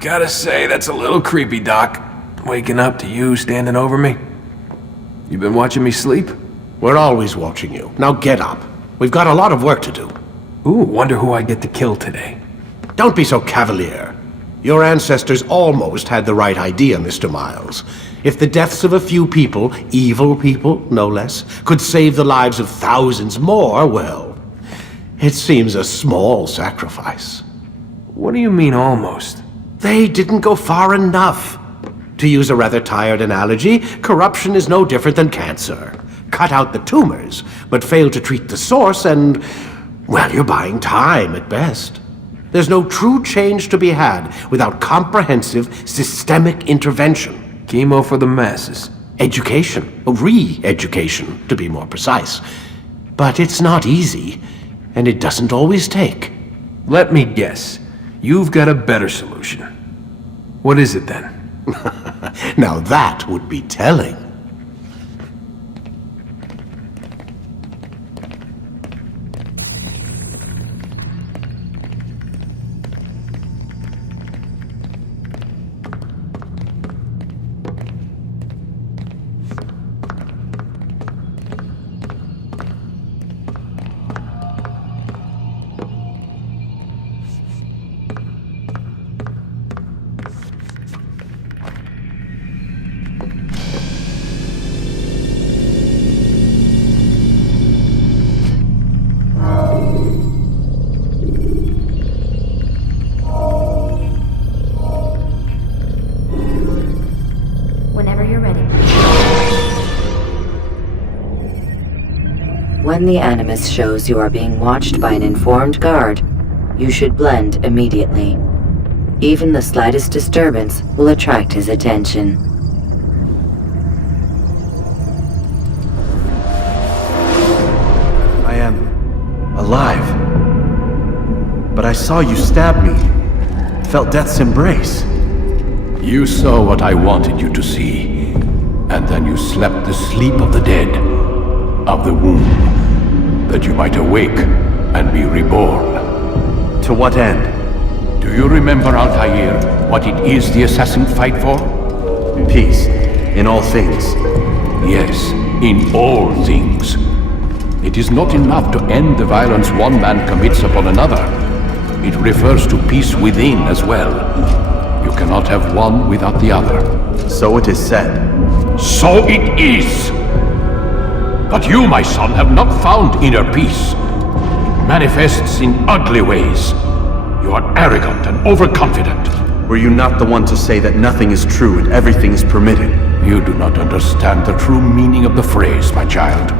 Gotta say, that's a little creepy, Doc. Waking up to you standing over me. You been watching me sleep? We're always watching you. Now get up. We've got a lot of work to do. Ooh, wonder who I get to kill today. Don't be so cavalier. Your ancestors almost had the right idea, Mr. Miles. If the deaths of a few people, evil people, no less, could save the lives of thousands more, well, it seems a small sacrifice. What do you mean, almost? They didn't go far enough. To use a rather tired analogy, corruption is no different than cancer. Cut out the tumors, but fail to treat the source and, well, you're buying time at best. There's no true change to be had without comprehensive, systemic intervention. Chemo for the masses. Education, re-education, to be more precise. But it's not easy, and it doesn't always take. Let me guess. You've got a better solution. What is it then? Now that would be telling. When the Animus shows you are being watched by an informed guard, you should blend immediately. Even the slightest disturbance will attract his attention. I am alive. But I saw you stab me. Felt death's embrace. You saw what I wanted you to see, and then you slept the sleep of the dead, of the womb, that you might awake and be reborn. To what end? Do you remember, Altair, what it is the assassins fight for? Peace, in all things. Yes, in all things. It is not enough to end the violence one man commits upon another. It refers to peace within as well. You cannot have one without the other. So it is said. So it is! But you, my son, have not found inner peace. It manifests in ugly ways. You are arrogant and overconfident. Were you not the one to say that nothing is true and everything is permitted? You do not understand the true meaning of the phrase, my child.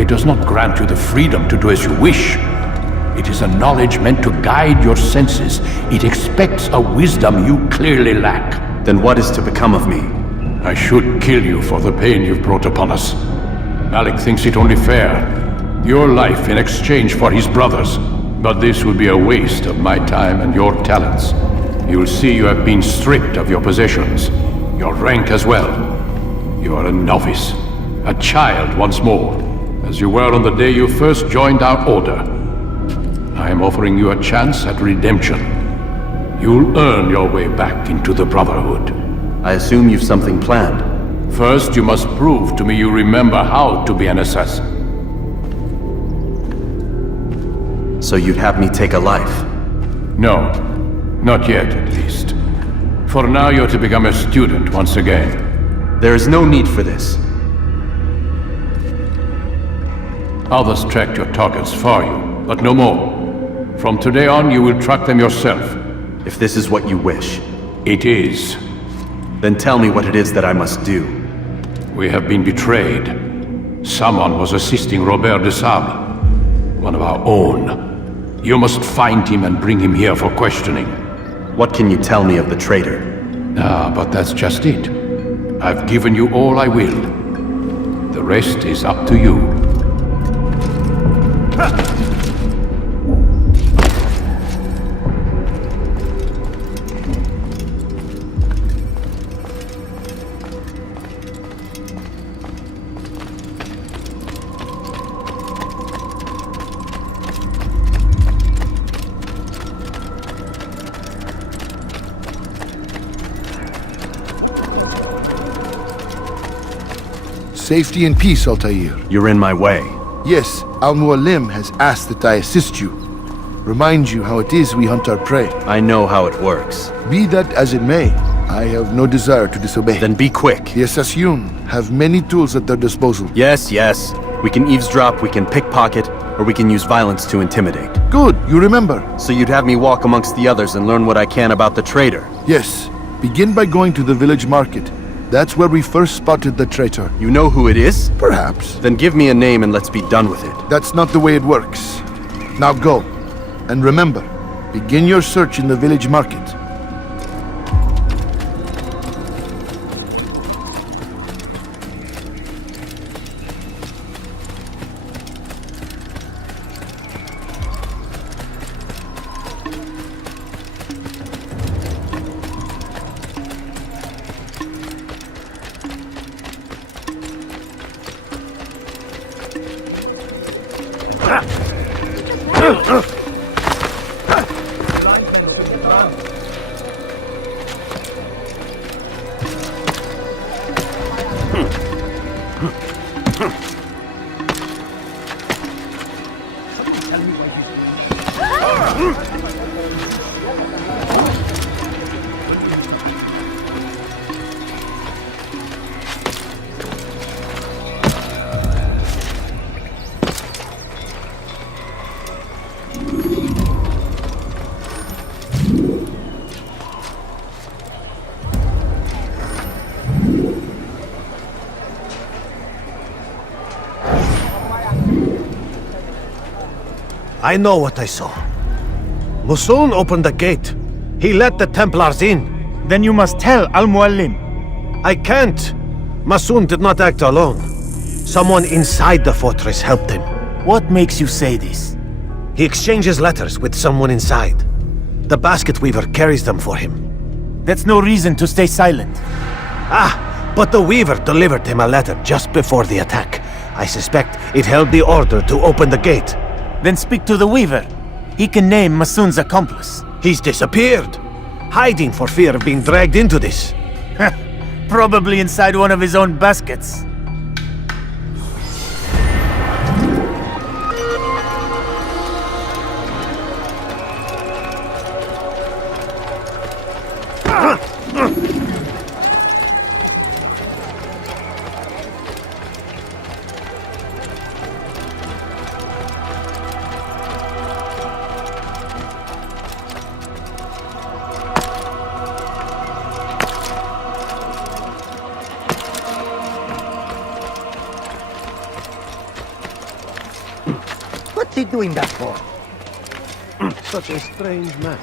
It does not grant you the freedom to do as you wish. It is a knowledge meant to guide your senses. It expects a wisdom you clearly lack. Then what is to become of me? I should kill you for the pain you've brought upon us. Malik thinks it only fair. Your life in exchange for his brother's. But this would be a waste of my time and your talents. You'll see you have been stripped of your possessions. Your rank as well. You are a novice. A child once more. As you were on the day you first joined our order. I am offering you a chance at redemption. You'll earn your way back into the Brotherhood. I assume you've something planned. First, you must prove to me you remember how to be an assassin. So you'd have me take a life? No. Not yet, at least. For now, you're to become a student once again. There is no need for this. Others tracked your targets for you, but no more. From today on, you will track them yourself. If this is what you wish. It is. Then tell me what it is that I must do. We have been betrayed. Someone was assisting Robert de Sable, one of our own. You must find him and bring him here for questioning. What can you tell me of the traitor? Ah, but that's just it. I've given you all I will. The rest is up to you. Safety and peace, Altair. You're in my way. Yes, Al-Mualim has asked that I assist you. Remind you how it is we hunt our prey. I know how it works. Be that as it may, I have no desire to disobey. Then be quick. The Assassin have many tools at their disposal. Yes, yes. We can eavesdrop, we can pickpocket, or we can use violence to intimidate. Good, you remember. So you'd have me walk amongst the others and learn what I can about the traitor. Yes, begin by going to the village market. That's where we first spotted the traitor. You know who it is? Perhaps. Then give me a name and let's be done with it. That's not the way it works. Now go. And remember, begin your search in the village market. I know what I saw. Musun opened the gate. He let the Templars in. Then you must tell Al-Mualim. I can't. Masun did not act alone. Someone inside the fortress helped him. What makes you say this? He exchanges letters with someone inside. The basket weaver carries them for him. That's no reason to stay silent. But the weaver delivered him a letter just before the attack. I suspect it held the order to open the gate. Then speak to the Weaver. He can name Masun's accomplice. He's disappeared, hiding for fear of being dragged into this. Probably inside one of his own baskets. What's he doing that for? Such a strange man.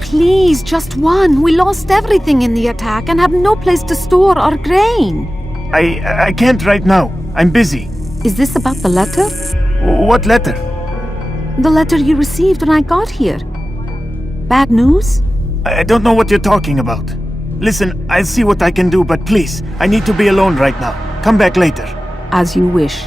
Please, just one. We lost everything in the attack and have no place to store our grain. I can't right now. I'm busy. Is this about the letter? What letter? The letter you received when I got here. Bad news? I don't know what you're talking about. Listen, I'll see what I can do, but please, I need to be alone right now. Come back later. As you wish.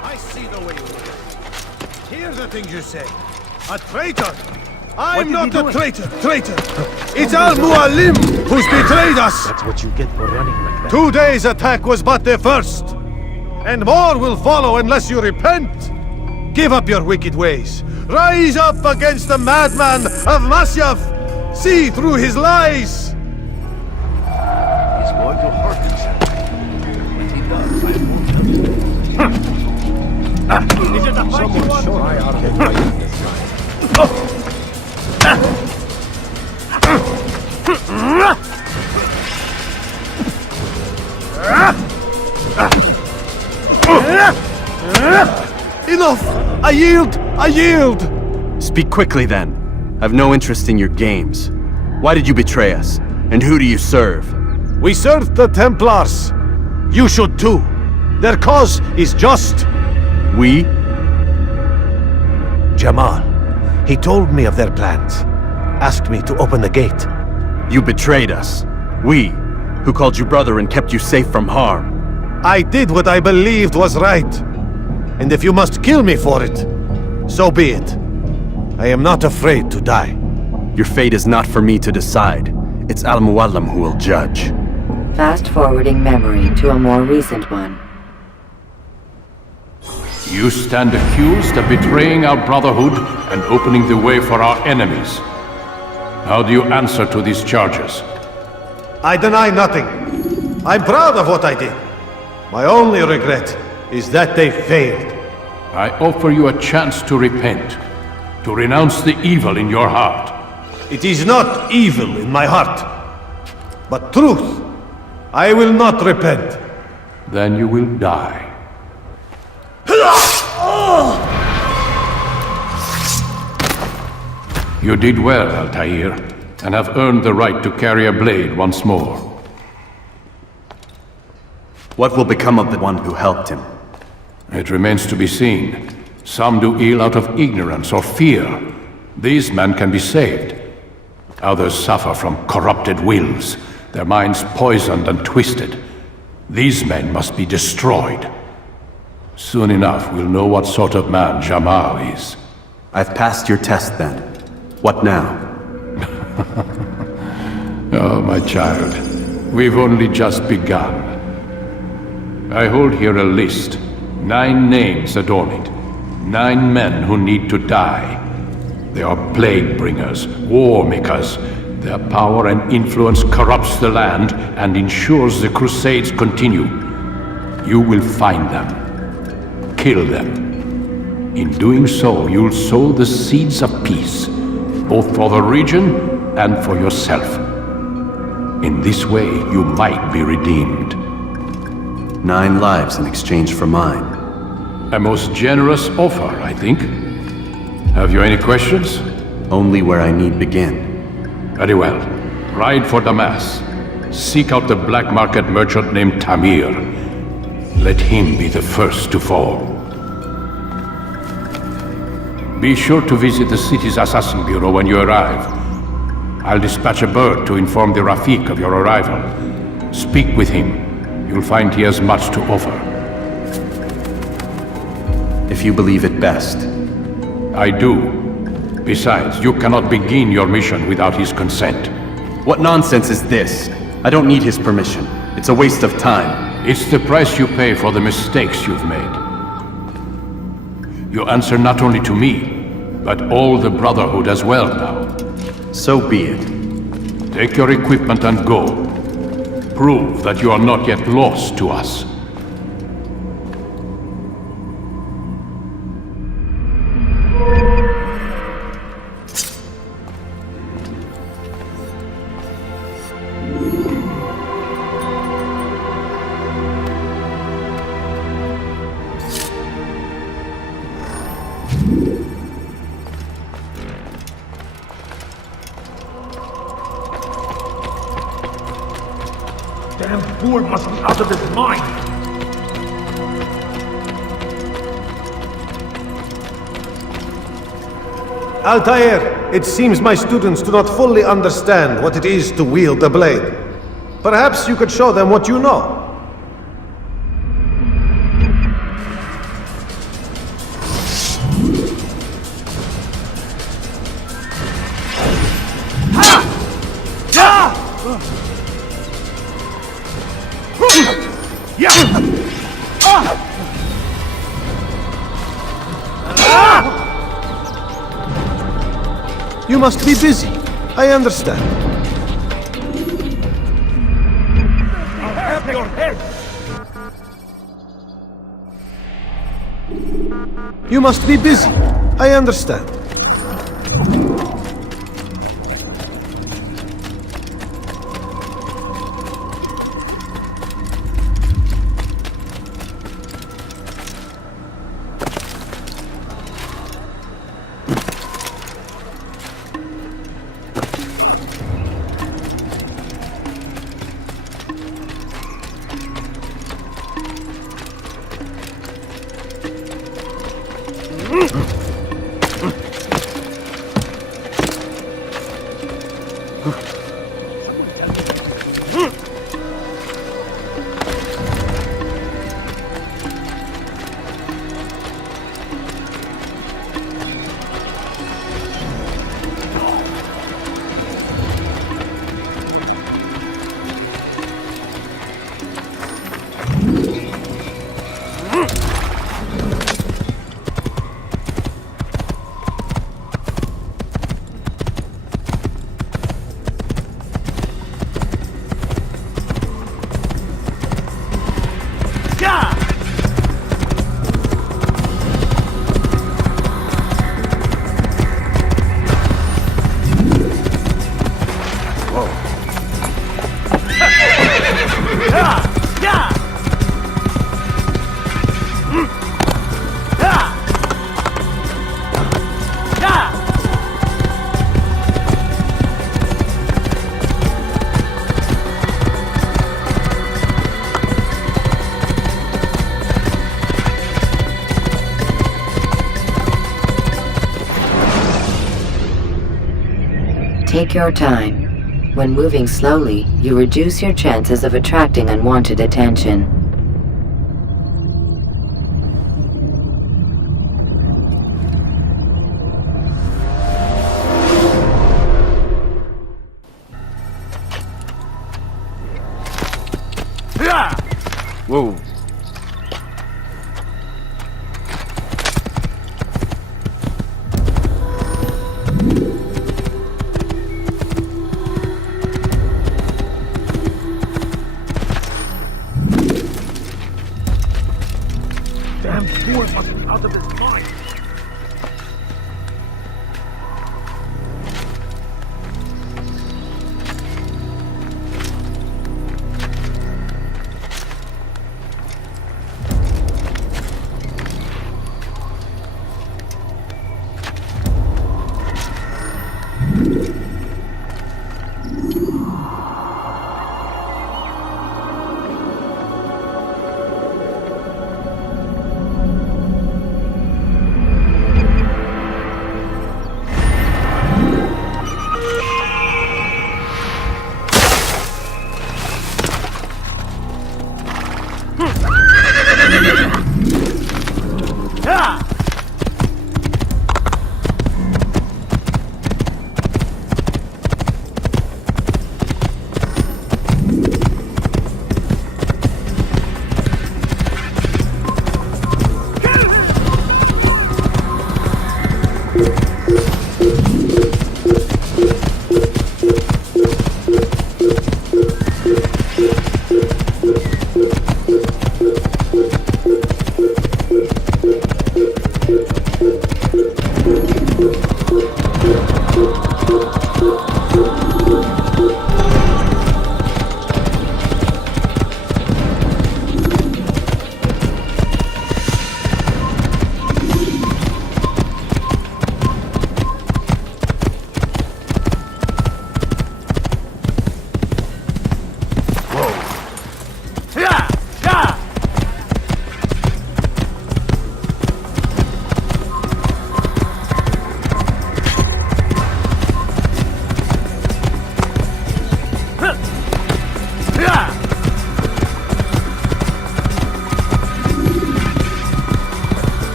I see the way you look. Hear the things you say. A traitor! I'm not a traitor! Traitor! It's Al-Mualim who's betrayed us! That's what you get for running like that. Today's attack was but the first. And more will follow unless you repent. Give up your wicked ways. Rise up against the madman of Masyaf. See through his lies. He's going to hurt himself. Enough! I yield! I yield! Speak quickly then. I've no interest in your games. Why did you betray us? And who do you serve? We serve the Templars. You should too. Their cause is just. We? Jamal. He told me of their plans. Asked me to open the gate. You betrayed us. We, who called you brother and kept you safe from harm. I did what I believed was right. And if you must kill me for it, so be it. I am not afraid to die. Your fate is not for me to decide. It's Al-Mualim who will judge. Fast-forwarding memory to a more recent one. You stand accused of betraying our Brotherhood and opening the way for our enemies. How do you answer to these charges? I deny nothing. I'm proud of what I did. My only regret is that they failed. I offer you a chance to repent, to renounce the evil in your heart. It is not evil in my heart, but truth. I will not repent. Then you will die. You did well, Altair, and have earned the right to carry a blade once more. What will become of the one who helped him? It remains to be seen. Some do ill out of ignorance or fear. These men can be saved. Others suffer from corrupted wills, their minds poisoned and twisted. These men must be destroyed. Soon enough, we'll know what sort of man Jamal is. I've passed your test then. What now? Oh, my child. We've only just begun. I hold here a list. 9 names adorn it. 9 men who need to die. They are plague bringers, war makers. Their power and influence corrupts the land and ensures the Crusades continue. You will find them. Kill them. In doing so, you'll sow the seeds of peace, both for the region and for yourself. In this way, you might be redeemed. 9 lives in exchange for mine. A most generous offer, I think. Have you any questions? Only where I need begin. Very well. Ride for Damas. Seek out the black market merchant named Tamir. Let him be the first to fall. Be sure to visit the city's assassin bureau when you arrive. I'll dispatch a bird to inform the Rafik of your arrival. Speak with him. You'll find he has much to offer. If you believe it best. I do. Besides, you cannot begin your mission without his consent. What nonsense is this? I don't need his permission. It's a waste of time. It's the price you pay for the mistakes you've made. You answer not only to me, but all the Brotherhood as well now. So be it. Take your equipment and go. Prove that you are not yet lost to us. Damn fool must be out of his mind! Altair, it seems my students do not fully understand what it is to wield a blade. Perhaps you could show them what you know. You must be busy. I understand. I'll have your head! You must be busy. I understand. Take your time. When moving slowly, you reduce your chances of attracting unwanted attention. Whoa. Damn fool must be out of his mind.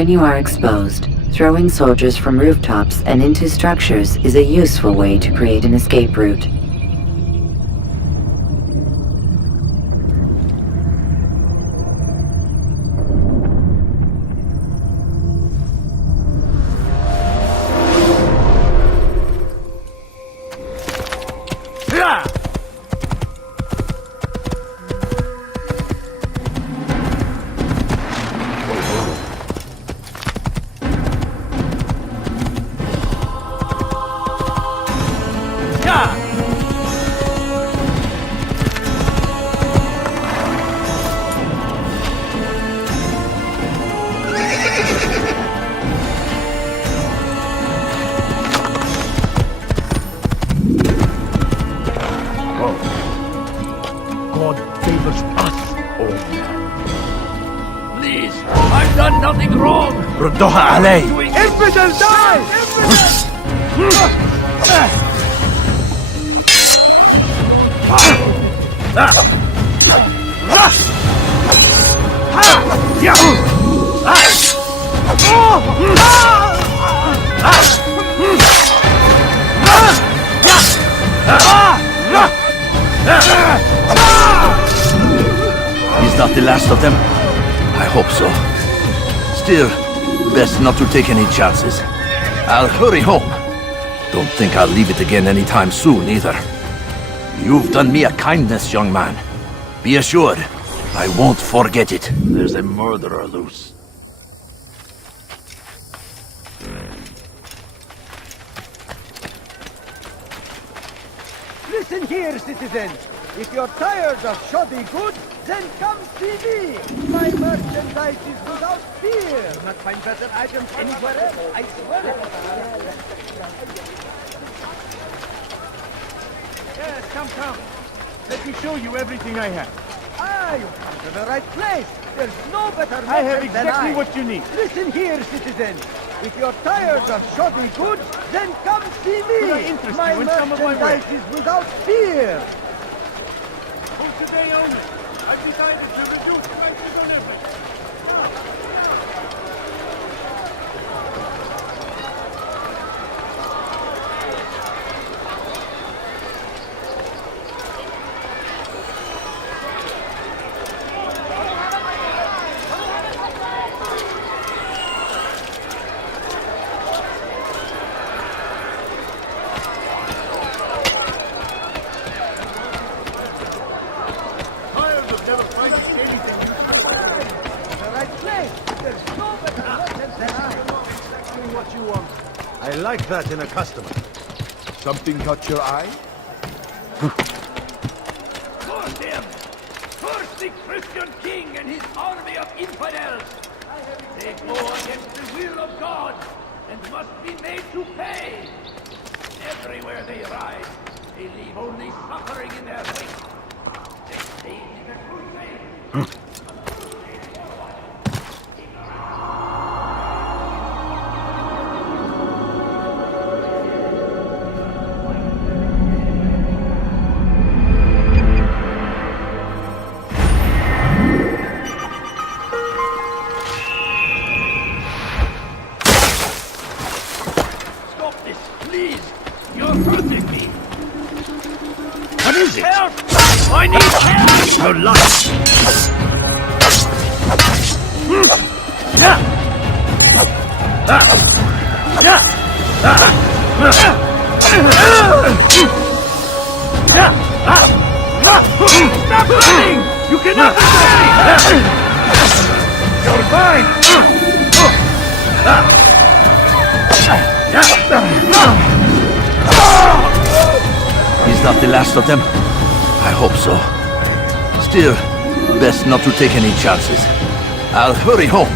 When you are exposed, throwing soldiers from rooftops and into structures is a useful way to create an escape route. God favors us, old man. Please, I've done nothing wrong. ردوها علي. Infidel, die! Is that the last of them? I hope so. Still, best not to take any chances. I'll hurry home. Don't think I'll leave it again anytime soon, either. You've done me a kindness, young man. Be assured, I won't forget it. There's a murderer loose. Listen here, citizens. If you're tired of shoddy goods, then come see me. My merchandise is without fear. You'll not find better items anywhere else. I swear it. Yes, come. Let me show you everything I have. Ah, you come to the right place. There's no better I have exactly what you need. Listen here, citizens. If you're tired of shoddy goods, then come see me. My merchandise is without fear. From today only, I've decided to reduce prices on everything. I like that in a customer. Something caught your eye? For them! Curse the Christian king and his army of infidels! They go against the will of God and must be made to pay! Everywhere they ride, they leave only suffering in their wake. They stage the crusade! Please! You're hurting me! What is it? Help! I need help! Your life! Stop running! You cannot escape! You're fine! Is that the last of them? I hope so. Still, best not to take any chances. I'll hurry home.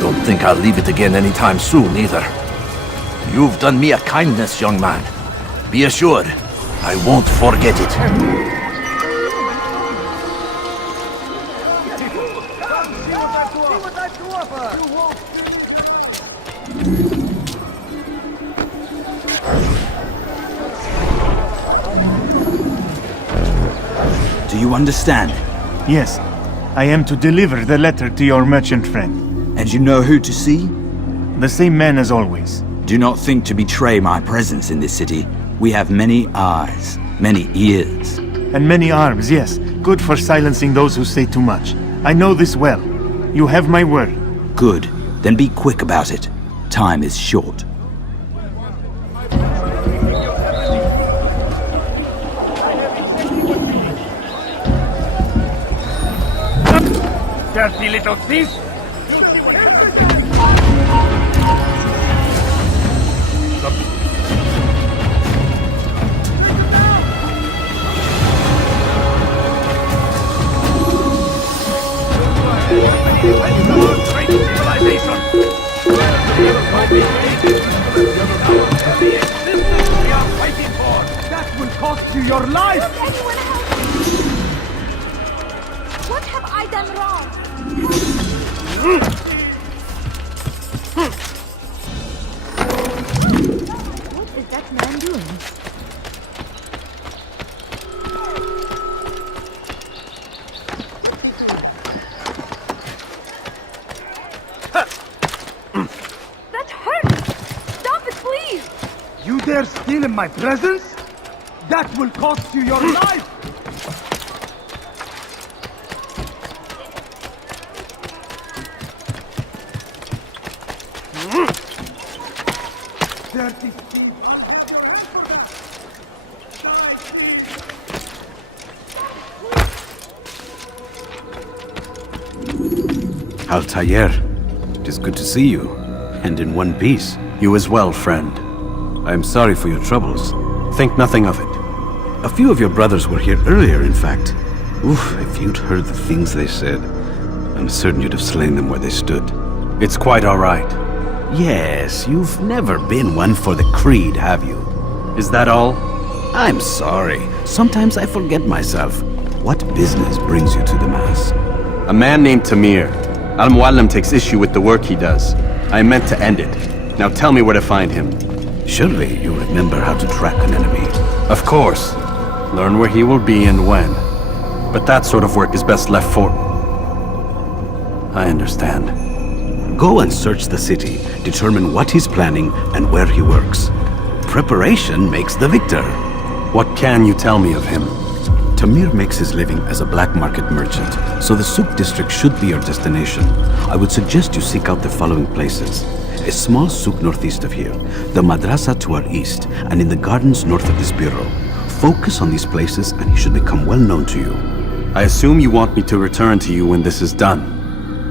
Don't think I'll leave it again anytime soon, either. You've done me a kindness, young man. Be assured, I won't forget it. Come see what I've to offer! Do you understand? Yes, I am to deliver the letter to your merchant friend. And you know who to see? The same man as always. Do not think to betray my presence in this city. We have many eyes, many ears. And many arms, yes. Good for silencing those who say too much. I know this well. You have my word. Good. Then be quick about it. Time is short. Dirty little thief! That will cost you your life! Anyone help me? What have I done wrong? What is that man doing? That hurts! Stop it, please! You dare steal in my presence? That will cost you your life! Dirty thief! Altair, it is good to see you, and in one piece. You as well, friend. I am sorry for your troubles. Think nothing of it. A few of your brothers were here earlier, in fact. Oof, if you'd heard the things they said, I'm certain you'd have slain them where they stood. It's quite all right. Yes, you've never been one for the creed, have you? Is that all? I'm sorry. Sometimes I forget myself. What business brings you to the Mass? A man named Tamir. Al-Mualim takes issue with the work he does. I meant to end it. Now tell me where to find him. Surely you remember how to track an enemy. Of course. Learn where he will be and when. But that sort of work is best left for... I understand. Go and search the city, determine what he's planning and where he works. Preparation makes the victor. What can you tell me of him? Tamir makes his living as a black market merchant, so the Souk district should be your destination. I would suggest you seek out the following places. A small souk northeast of here, the madrasa to our east, and in the gardens north of this bureau. Focus on these places and he should become well known to you. I assume you want me to return to you when this is done.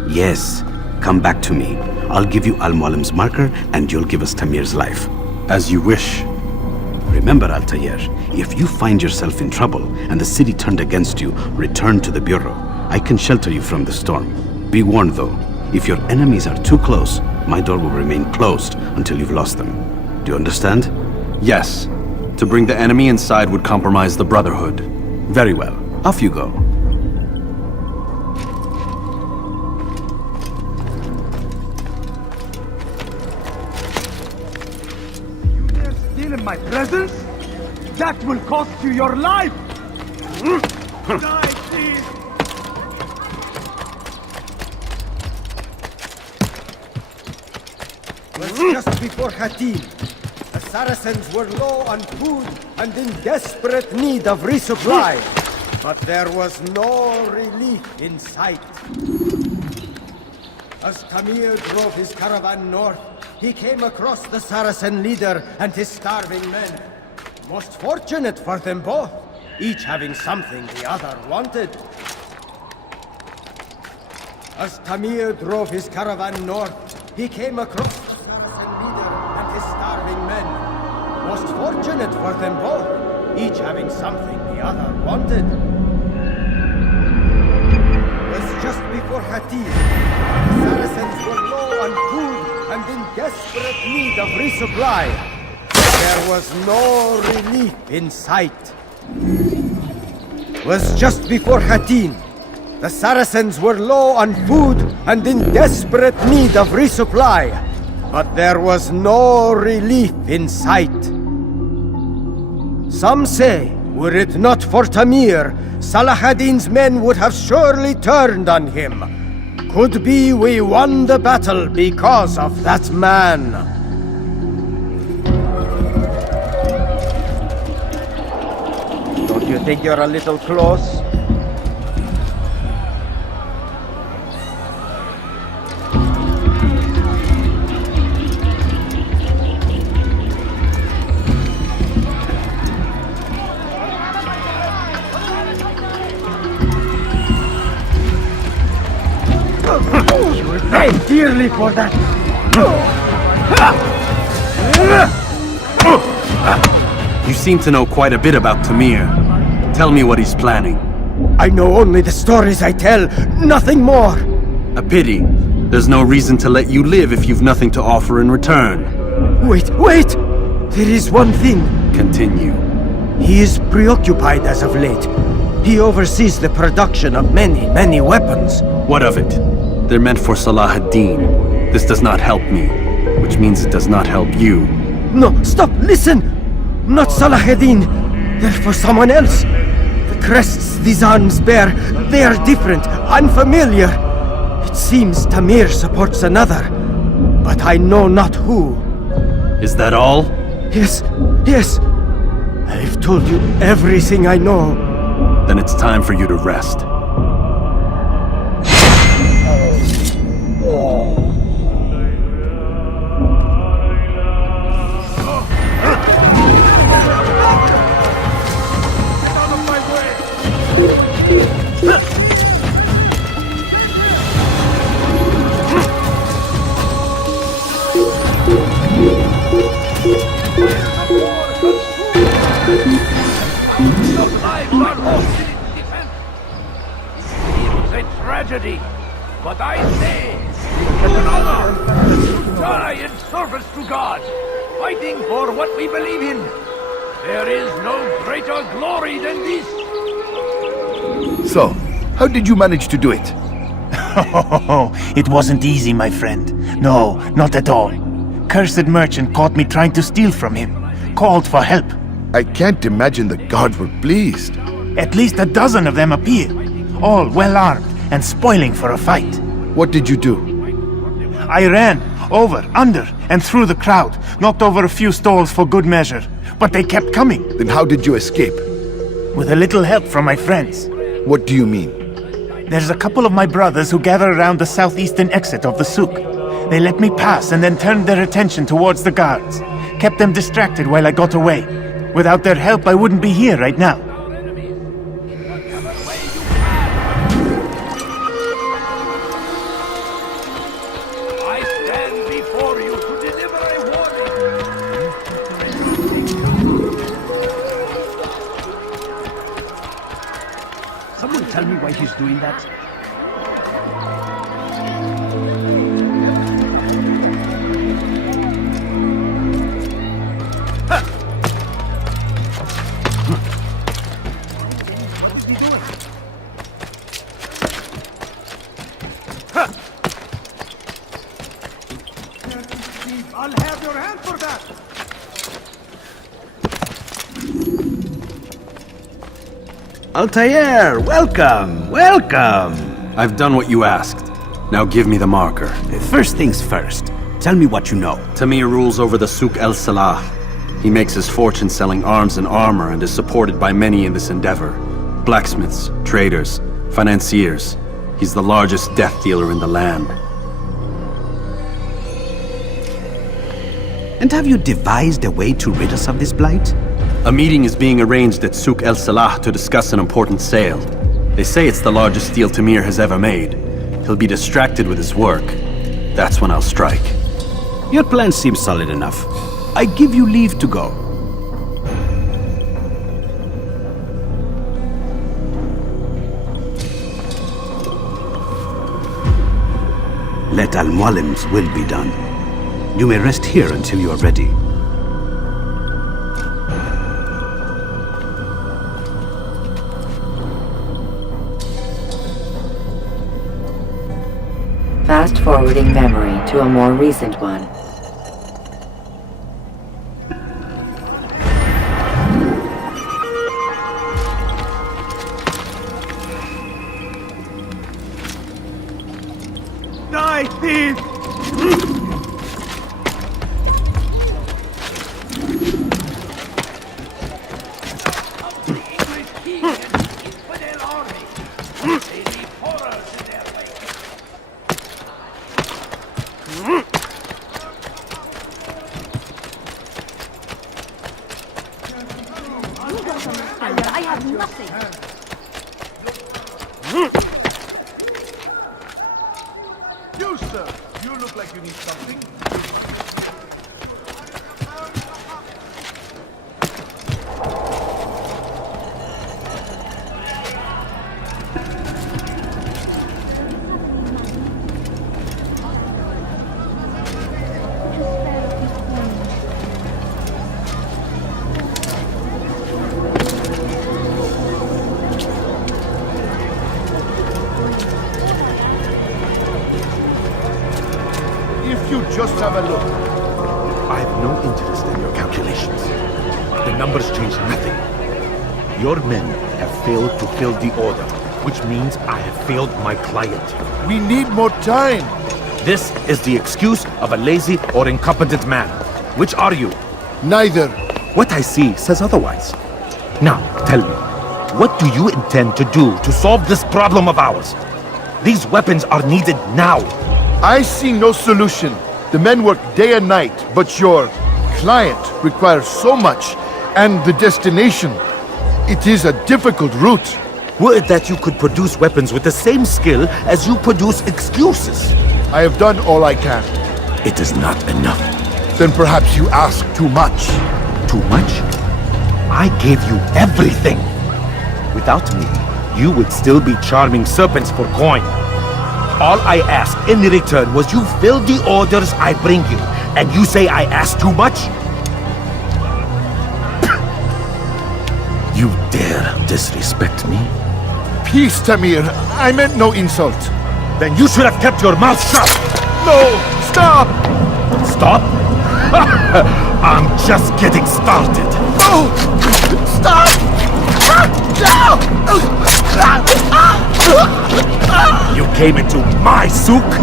Yes. Come back to me. I'll give you Al-Mualim's marker and you'll give us Tamir's life. As you wish. Remember, Altair, if you find yourself in trouble and the city turned against you, return to the bureau. I can shelter you from the storm. Be warned though, if your enemies are too close, my door will remain closed until you've lost them. Do you understand? Yes. To bring the enemy inside would compromise the Brotherhood. Very well. Off you go. You dare steal in my presence? That will cost you your life! Die, please! Just before Khatim, the Saracens were low on food and in desperate need of resupply. But there was no relief in sight. As Tamir drove his caravan north, he came across the Saracen leader and his starving men. Most fortunate for them both, each having something the other wanted. As Tamir drove his caravan north, he came across the Saracen leader and his starving men. Most fortunate for them both, each having something the other wanted. It was just before Khatim. The Saracens were low on food and in desperate need of resupply. There was no relief in sight. It was just before Khatim. The Saracens were low on food and in desperate need of resupply. But there was no relief in sight. Some say, were it not for Tamir, Salah ad-Din's men would have surely turned on him. Could be we won the battle because of that man. Don't you think you're a little close? You will pay dearly for that. You seem to know quite a bit about Tamir. Tell me what he's planning. I know only the stories I tell, nothing more. A pity. There's no reason to let you live if you've nothing to offer in return. Wait! There is one thing. Continue. He is preoccupied as of late. He oversees the production of many weapons. What of it? They're meant for Salah ad-Din. This does not help me, which means it does not help you. No, stop, listen! Not Salah ad-Din. They're for someone else. The crests these arms bear, they are different, unfamiliar. It seems Tamir supports another, but I know not who. Is that all? Yes. I've told you everything I know. Then it's time for you to rest. It's a tragedy, but I say it's an honor to die in service to God, fighting for what we believe in. There is no greater glory than this. So, how did you manage to do it? It wasn't easy, my friend. No, not at all. Cursed merchant caught me trying to steal from him. Called for help. I can't imagine the guards were pleased. At least a dozen of them appeared. All well armed and spoiling for a fight. What did you do? I ran over, under, and through the crowd. Knocked over a few stalls for good measure. But they kept coming. Then how did you escape? With a little help from my friends. What do you mean? There's a couple of my brothers who gather around the southeastern exit of the souk. They let me pass and then turned their attention towards the guards. Kept them distracted while I got away. Without their help, I wouldn't be here right now. I stand before you to deliver a warning. Someone tell me why he's doing that? I'll have your hand for that! Altair, welcome! I've done what you asked. Now give me the marker. First things first, tell me what you know. Tamir rules over the Souk El Salah. He makes his fortune selling arms and armor and is supported by many in this endeavor. Blacksmiths, traders, financiers. He's the largest death dealer in the land. And have you devised a way to rid us of this blight? A meeting is being arranged at Souk El Salah to discuss an important sale. They say it's the largest deal Tamir has ever made. He'll be distracted with his work. That's when I'll strike. Your plan seems solid enough. I give you leave to go. Let Al-Mualim's will be done. You may rest here until you are ready. Fast-forwarding memory to a more recent one. don't understand. I have nothing. You, sir! You look like you need something. If you just have a look. I have no interest in your calculations. The numbers change nothing. Your men have failed to fill the order, which means I have failed my client. We need more time. This is the excuse of a lazy or incompetent man. Which are you? Neither. What I see says otherwise. Now, tell me, what do you intend to do to solve this problem of ours? These weapons are needed now. I see no solution. The men work day and night, but your client requires so much, and the destination. It is a difficult route. Were it that you could produce weapons with the same skill as you produce excuses. I have done all I can. It is not enough. Then perhaps you ask too much. Too much? I gave you everything. Without me, you would still be charming serpents for coin. All I ask in return was you fill the orders I bring you, and you say I ask too much? You dare disrespect me? Peace, Tamir. I meant no insult. Then you should have kept your mouth shut! No! Stop! Stop? I'm just getting started. No! Stop! You came into my souk,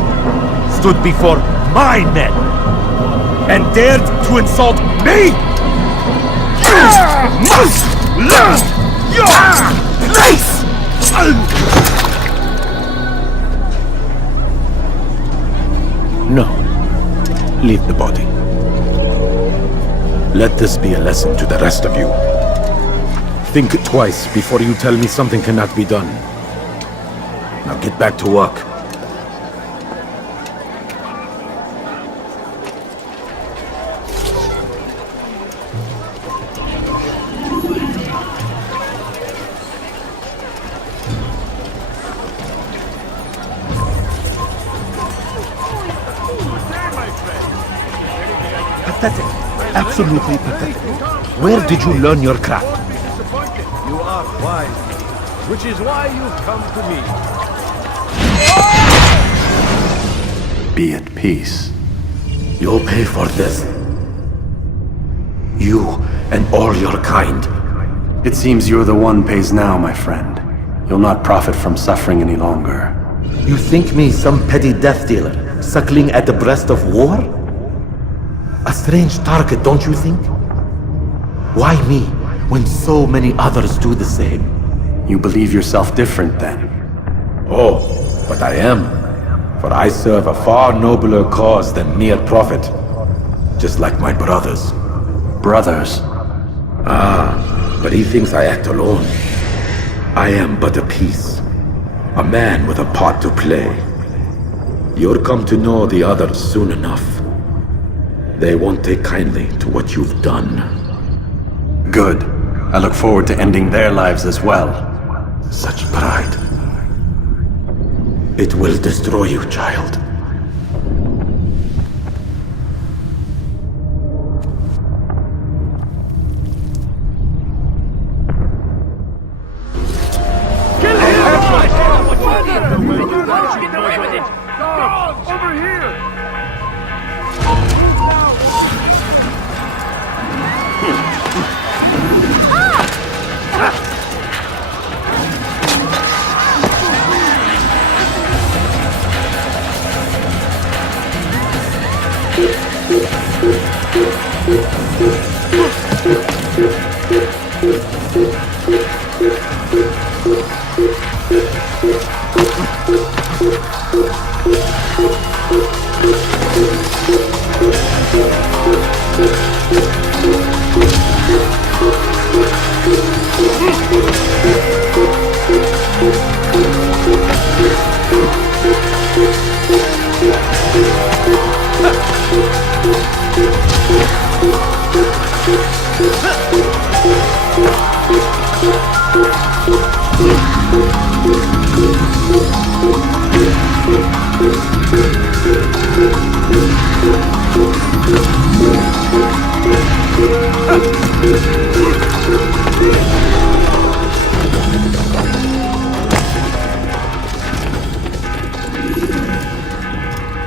stood before my men, and dared to insult me? You must learn your place! No. Leave the body. Let this be a lesson to the rest of you. Think twice before you tell me something cannot be done. Now get back to work. Pathetic. Absolutely pathetic. Where did you learn your craft? You are wise, which is why you've come to me. Be at peace. You'll pay for this. You and all your kind. It seems you're the one pays now, my friend. You'll not profit from suffering any longer. You think me some petty death dealer, suckling at the breast of war? A strange target, don't you think? Why me, when so many others do the same? You believe yourself different, then? Oh, but I am. For I serve a far nobler cause than mere profit. Just like my brothers. Brothers? Ah, but he thinks I act alone. I am but a piece. A man with a part to play. You'll come to know the others soon enough. They won't take kindly to what you've done. Good. I look forward to ending their lives as well. Such pride. It will destroy you, child. Over here!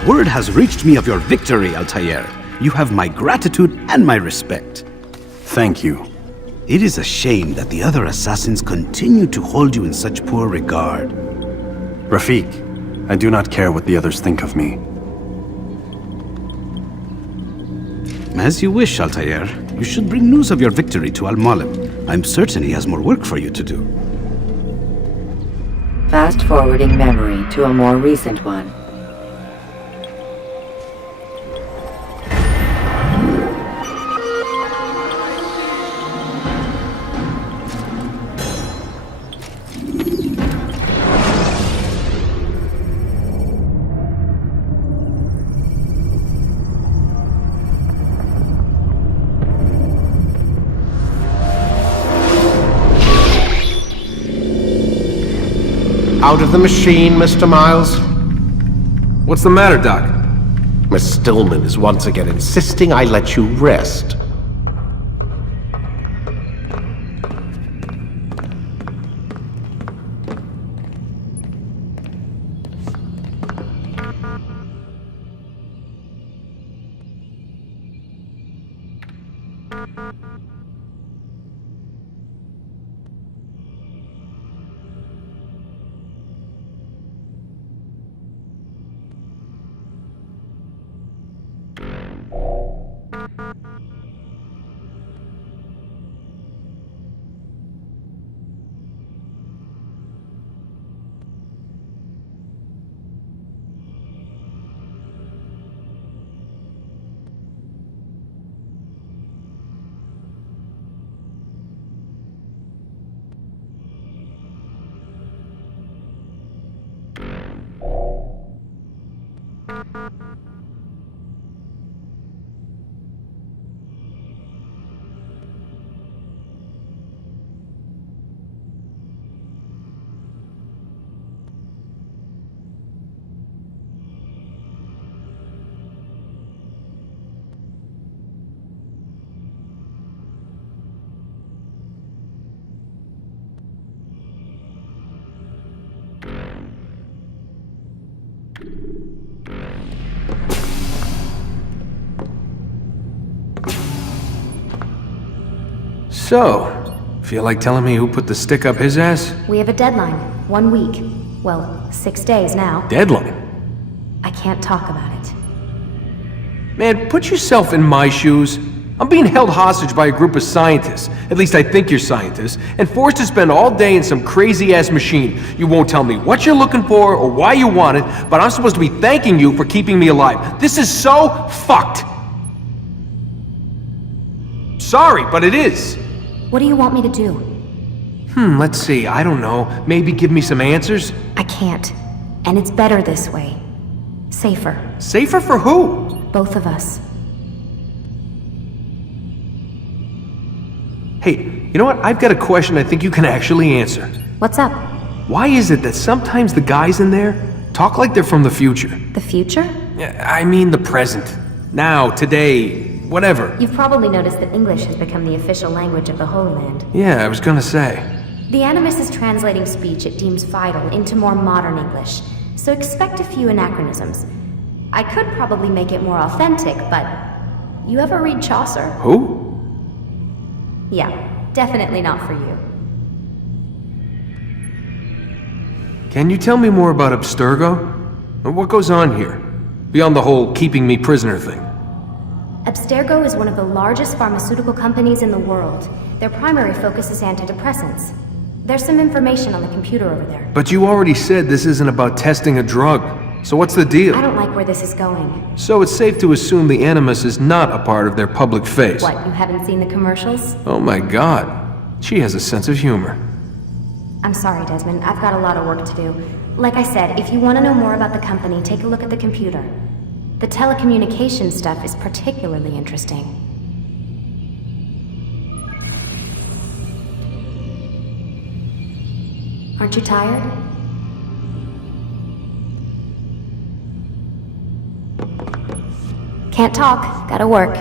Word has reached me of your victory, Altair. You have my gratitude and my respect. Thank you. It is a shame that the other assassins continue to hold you in such poor regard. Rafik, I do not care what the others think of me. As you wish, Altair. You should bring news of your victory to Al-Mualim. I'm certain he has more work for you to do. Fast-forwarding memory to a more recent one. Out of the machine, Mr. Miles. What's the matter, Doc? Miss Stillman is once again insisting I let you rest. So, feel like telling me who put the stick up his ass? We have a deadline. 1 week. Well, 6 days now. Deadline? I can't talk about it. Man, put yourself in my shoes. I'm being held hostage by a group of scientists. At least I think you're scientists. And forced to spend all day in some crazy-ass machine. You won't tell me what you're looking for or why you want it, but I'm supposed to be thanking you for keeping me alive. This is so fucked. Sorry, but it is. What do you want me to do? Let's see. I don't know. Maybe give me some answers? I can't. And it's better this way. Safer. Safer for who? Both of us. Hey, you know what? I've got a question I think you can actually answer. What's up? Why is it that sometimes the guys in there talk like they're from the future? The future? I mean the present. Now, today, whatever. You've probably noticed that English has become the official language of the Holy Land. Yeah, I was gonna say. The Animus is translating speech it deems vital into more modern English, so expect a few anachronisms. I could probably make it more authentic, but... You ever read Chaucer? Who? Yeah, definitely not for you. Can you tell me more about Abstergo? What goes on here? Beyond the whole keeping me prisoner thing. Abstergo is one of the largest pharmaceutical companies in the world. Their primary focus is antidepressants. There's some information on the computer over there. But you already said this isn't about testing a drug. So what's the deal? I don't like where this is going. So it's safe to assume the Animus is not a part of their public face. What, you haven't seen the commercials? Oh my god. She has a sense of humor. I'm sorry, Desmond. I've got a lot of work to do. Like I said, if you want to know more about the company, take a look at the computer. The telecommunications stuff is particularly interesting. Aren't you tired? Can't talk. Gotta work.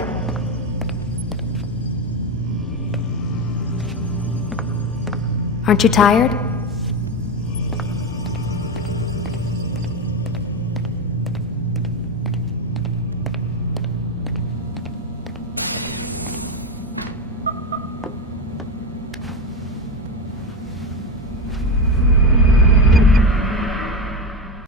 Aren't you tired?